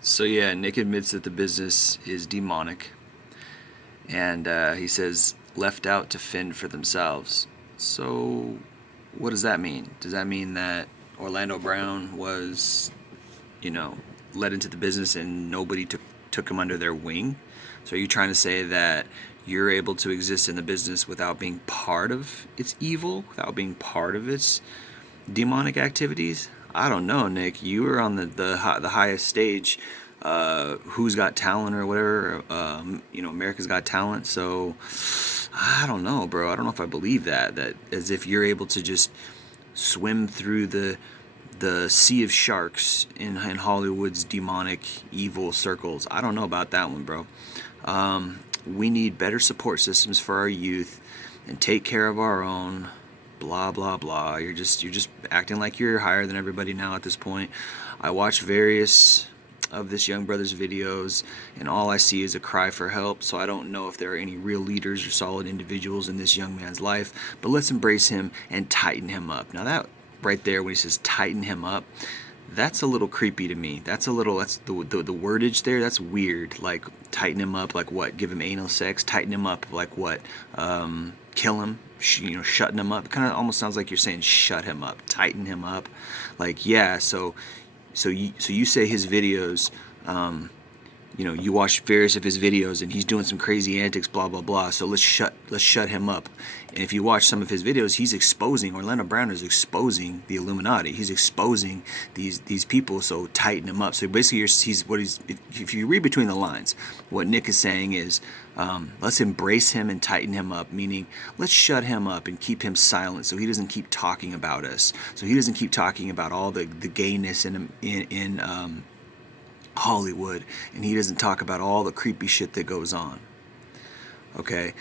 So yeah, Nick admits that the business is demonic, and he says left out to fend for themselves. So, what does that mean? Does that mean that Orlando Brown was, you know, led into the business and nobody took him under their wing? So, are you trying to say that you're able to exist in the business without being part of its evil, without being part of its demonic activities? I don't know, Nick. You were on the highest stage. Who's Got Talent or whatever. America's Got Talent. So I don't know, bro. I don't know if I believe that. That as if you're able to just swim through the sea of sharks in Hollywood's demonic evil circles. I don't know about that one, bro. We need better support systems for our youth and take care of our own. Blah blah blah. You're just acting like you're higher than everybody now at this point. I watch various of this young brother's videos, and all I see is a cry for help. So I don't know if there are any real leaders or solid individuals in this young man's life. But let's embrace him and tighten him up. Now that right there, when he says tighten him up, that's a little creepy to me. That's the wordage there. That's weird. Like tighten him up, like what? Give him anal sex. Tighten him up, like what? Kill him. Shutting him up. It kind of almost sounds like you're saying shut him up, tighten him up. Like yeah. So you say his videos. You watch various of his videos and he's doing some crazy antics, blah blah blah. So let's shut him up. And if you watch some of his videos, he's exposing Orlando Brown is exposing the Illuminati. He's exposing these people. So tighten him up. So basically, if you read between the lines, what Nick is saying is, let's embrace him and tighten him up. Meaning, let's shut him up and keep him silent, so he doesn't keep talking about us. So he doesn't keep talking about all the gayness in Hollywood, and he doesn't talk about all the creepy shit that goes on. Okay,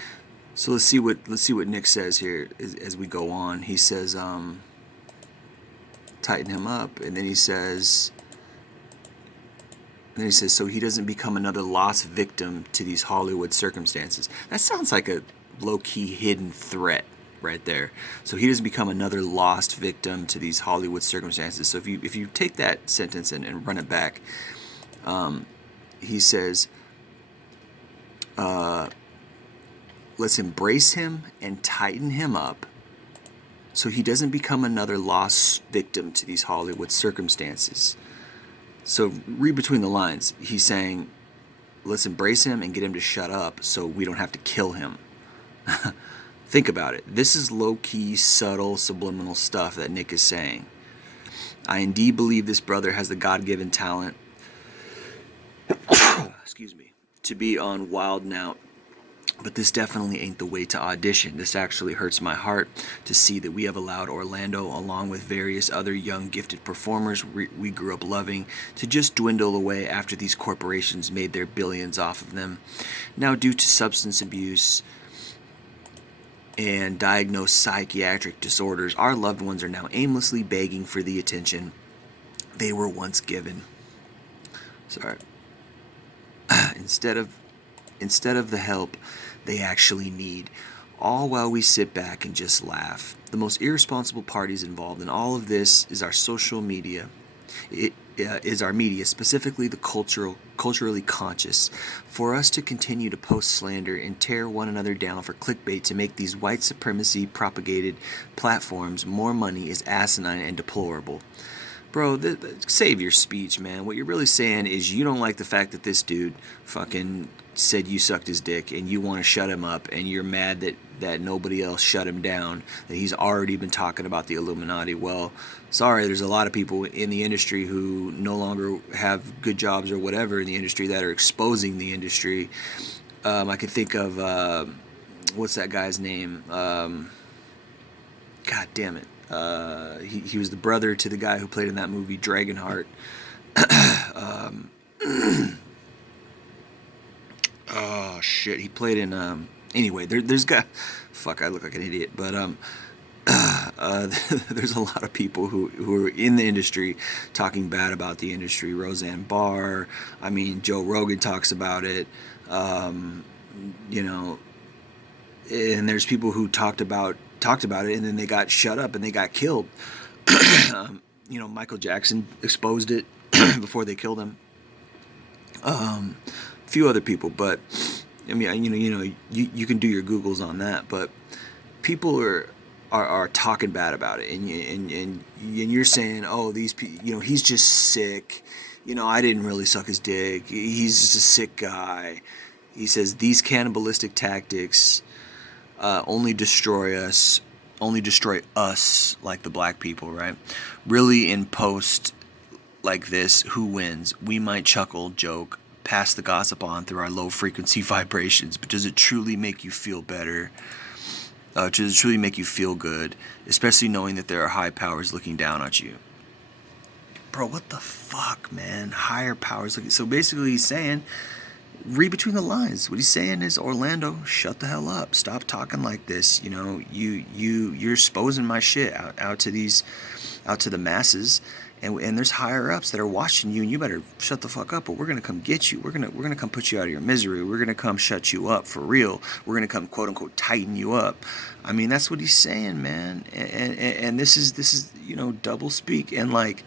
so let's see what Nick says here as we go on. He says, tighten him up, and then he says, so he doesn't become another lost victim to these Hollywood circumstances. That sounds like a low-key hidden threat right there. So he doesn't become another lost victim to these Hollywood circumstances. So if you take that sentence and run it back, he says, let's embrace him and tighten him up so he doesn't become another lost victim to these Hollywood circumstances. So read between the lines. He's saying, let's embrace him and get him to shut up so we don't have to kill him. Think about it. This is low-key, subtle, subliminal stuff that Nick is saying. I indeed believe this brother has the God-given talent excuse me, to be on Wild 'N Out. But this definitely ain't the way to audition. This actually hurts my heart to see that we have allowed Orlando, along with various other young gifted performers we grew up loving, to just dwindle away after these corporations made their billions off of them. Now, due to substance abuse and diagnosed psychiatric disorders, our loved ones are now aimlessly begging for the attention they were once given. Sorry. instead of the help they actually need, all while we sit back and just laugh. The most irresponsible parties involved in all of this is our social media. It is our media, specifically the culturally conscious. For us to continue to post slander and tear one another down for clickbait to make these white supremacy propagated platforms more money is asinine and deplorable. Bro, save your speech, man. What you're really saying is you don't like the fact that this dude fucking said you sucked his dick and you want to shut him up, and you're mad that nobody else shut him down, that he's already been talking about the Illuminati. Well, sorry, there's a lot of people in the industry who no longer have good jobs or whatever in the industry that are exposing the industry. I could think of, what's that guy's name? God damn it. He was the brother to the guy who played in that movie Dragonheart. Oh shit, he played in anyway, there's got fuck, I look like an idiot, but there's a lot of people who are in the industry talking bad about the industry. Roseanne Barr, I mean Joe Rogan talks about it. You know, and there's people who talked about it and then they got shut up and they got killed. Michael Jackson exposed it before they killed him. A few other people, but I mean, you can do your Googles on that, but people are talking bad about it, and you're saying, oh, these people, he's just sick. I didn't really suck his dick. He's just a sick guy. He says these cannibalistic tactics only destroy us, like the black people, right? Really, in post like this, who wins? We might chuckle, joke, pass the gossip on through our low frequency vibrations, but does it truly make you feel better? Does it truly make you feel good, especially knowing that there are high powers looking down at you? Bro, what the fuck, man? Higher powers looking. So basically, he's saying, read between the lines. What he's saying is, Orlando, shut the hell up. Stop talking like this. You're exposing my shit out to the masses. And there's higher ups that are watching you, and you better shut the fuck up, or we're gonna come get you. We're gonna come put you out of your misery. We're gonna come shut you up for real. We're gonna come, quote unquote, tighten you up. I mean, that's what he's saying, man. And this is double speak. And like,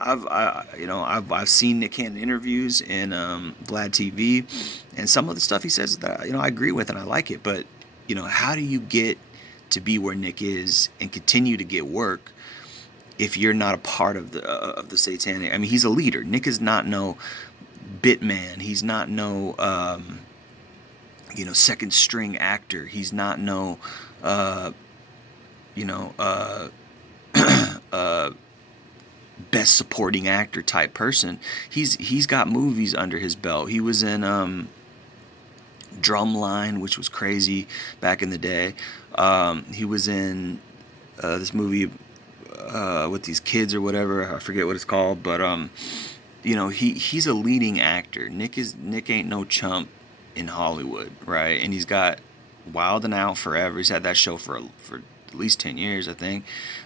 I've seen Nick Cannon interviews in Vlad TV, and some of the stuff he says that I agree with and I like it. But how do you get to be where Nick is and continue to get work if you're not a part of the satanic? I mean, he's a leader. Nick is not no bit man. He's not no second string actor. He's not no best supporting actor type person. He's got movies under his belt. He was in Drumline, which was crazy back in the day. He was in this movie with these kids or whatever. I forget what it's called, but he's a leading actor. Nick ain't no chump in Hollywood, right? And he's got Wild 'N Out forever. He's had that show for at least 10 years, I think.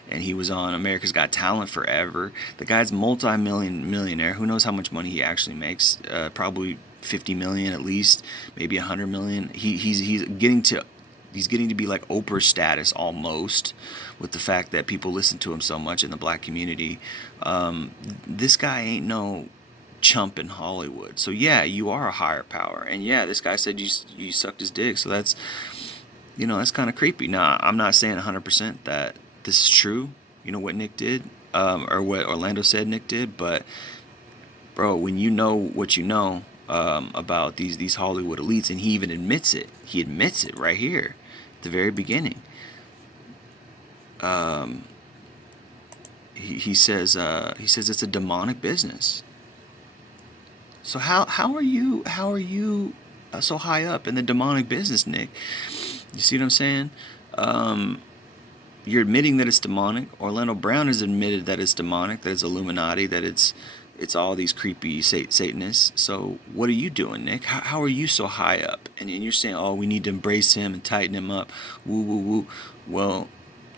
And he was on America's Got Talent forever. The guy's millionaire. Who knows how much money he actually makes? Probably 50 million at least, maybe 100 million. He's getting to be like Oprah status almost, with the fact that people listen to him so much in the black community. This guy ain't no chump in Hollywood. So yeah, you are a higher power. And yeah, this guy said you sucked his dick. So that's kind of creepy. Now, I'm not saying 100% that this is true, what Nick did, or what Orlando said Nick did, but bro, when you know what you know about these Hollywood elites, and he even admits it. He admits it right here at the very beginning. He says it's a demonic business. So how are you so high up in the demonic business, Nick? You see what I'm saying? You're admitting that it's demonic. Orlando Brown has admitted that it's demonic, that it's Illuminati, that it's all these creepy Satanists. So what are you doing, Nick? How are you so high up? And you're saying, oh, we need to embrace him and tighten him up. Woo, woo, woo. Well,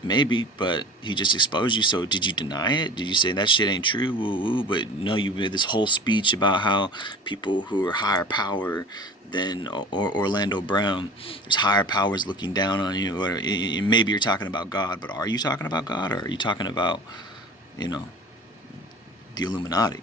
maybe, but he just exposed you. So did you deny it? Did you say that shit ain't true? Woo, woo. But no, you made this whole speech about how people who are higher power than Orlando Brown, there's higher powers looking down on you. Or maybe you're talking about God, but are you talking about God, or are you talking about, the Illuminati?